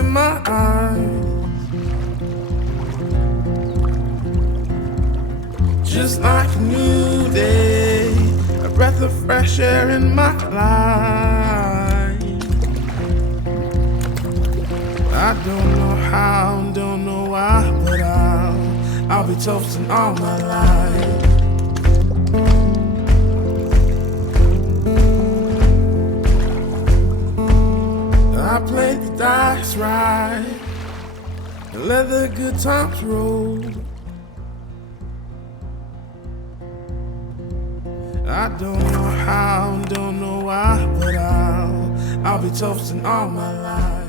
in my eyes, just like a new day, a breath of fresh air in my life. I don't know how, don't know why, but I'll be toasting all my life. I played the dice right and let the good times roll. I don't know how, don't know why, but I'll be toasting all my life.